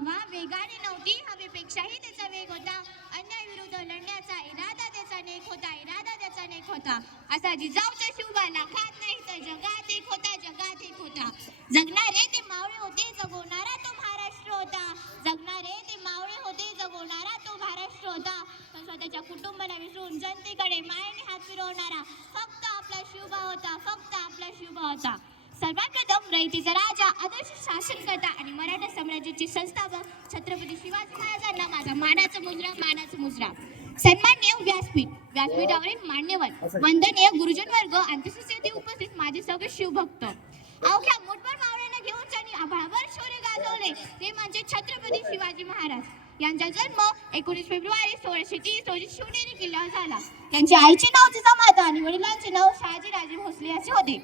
हवा वेगाने नव्हती, हवेपेक्षाही त्याचा वेग होता. अन्यायाविरुद्ध लढण्याचा इरादा त्याचा नेक होता, इरादा त्याचा नेक होता. असा जिजाऊचा शिवबा लाखात नाही तर जगात एक होता, जगात एक होता. जगणारे ते मावळे होते, जगवणारा तो महाराष्ट्र होता. जगणारे ते मावळे होते, जगवणारा तो महाराष्ट्र होता. पण स्वतःच्या कुटुंबाला विसरून जनतेकडे मायेने हात फिरवणारा फक्त आपला शिवबा होता, फक्त आपला शिवबा होता. सर्वप्रथम रयतेचा राजा, आदर्श शासनकर्ता आणि मराठा साम्राज्याचे संस्थापक छत्रपती शिवाजी महाराजांना माझा मानाचा मुजरा, मानाचा मुजरा. सन्माननीय व्यासपीठ, व्यासपीठावरील मान्यवर, वंदनीय गुरुजन वर्ग, अंत्यसंस्कृती उपस्थित माझे सगळे शिवभक्त. अवघ्या मुठभर मावळ्यांना घेऊन त्यांनी आभाळभर शौर्य गाजवले ते म्हणजे छत्रपती शिवाजी महाराज. यांचा जन्म 19 फेब्रुवारी 1630 रोजी शिवनेरी किल्ल्यावर झाला. त्यांच्या आईचे नाव जिजामाता आणि वडिलांचे नाव शहाजीराजे भोसले असे होते.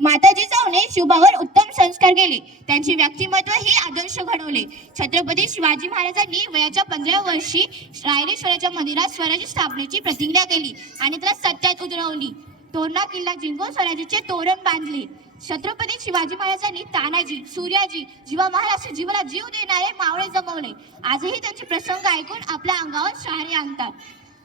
माता जिजाऊने शिवबावर उत्तम संस्कार केले. त्यांचे व्यक्तिमत्व हे आदर्श घडवले. छत्रपती शिवाजी महाराजांनी वयाच्या 15व्या वर्षी रायरेश्वराच्या मंदिरात स्वराज्य स्थापनेची प्रतिज्ञा केली आणि त्याला सत्यात उतरवली. तोरणा किल्ला जिंकून स्वराज्याचे तोरण बांधले. छत्रपती शिवाजी महाराजांनी तानाजी, सूर्याजी, जीवा महाराज जीवाला जीव देणारे मावळे जमवले. आजही त्यांचे प्रसंग ऐकून आपल्या अंगावर शहारे आणतात.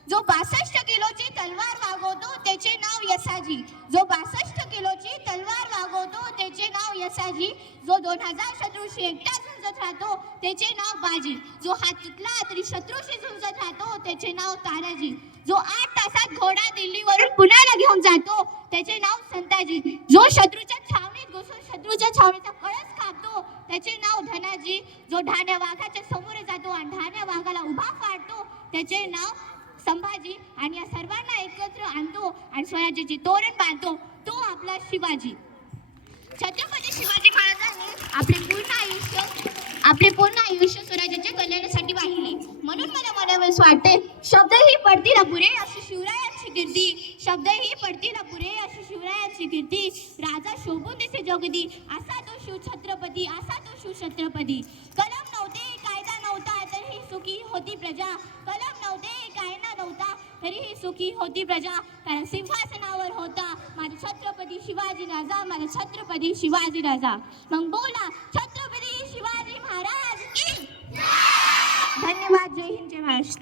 जो 62 किलोची तलवार वागवतो त्याचे नाव यसाजी. जो 62 किलोची तलवार वागवतो त्याचे नाव यसाजी. जो 2000 शत्रूशी एकटा झुंजत राहतो त्याचे नाव बाजी. जो हात तुटला तरी शत्रूशी झुंजत राहतो त्याचे नाव तानाजी. जो 8 तासात घोडा दिल्लीवरून पुण्याला घेऊन जातो त्याचे नाव संताजी. जो शत्रूच्या छावणीत घुसून शत्रूच्या छावणीचा कळस कापतो त्याचे नाव धनाजी. जो ढाण्या वाघाच्या समोर जातो आणि ढाण्या वाघाला उभा पाडतो त्याचे नाव संभाजी. आणि या सर्वांना एकत्र आणतो आणि स्वराज्याचे तोरण बांधतो तो आपला शिवाजी. छत्रपती शिवाजी महाराजांनी आपले पूर्ण आयुष्य स्वराज्याच्या कल्याणासाठी वाहिले. म्हणून मला म्हणावेस वाटते, शब्दही पडतील अपुरे अशी शिवरायांची कीर्ती. शब्दही पडतील अपुरे अशी शिवरायांची कीर्ती. राजा शोभून दिसे जगदी असा तो शिव छत्रपती, असा तो शिव छत्रपती. कलम नव्हते, कायदा नव्हता तरीही सुखी होती प्रजा. कलम नव्हते, कायदा नव्हता तरीही सुखी होती प्रजा. कारण सिंहासनावर होता माझा छत्रपती शिवाजी राजा, माझा छत्रपती शिवाजी राजा. मग बोला छत्रपती शिवाजी महाराज की धन्यवाद. जय हिंद, जय महाराष्ट्र.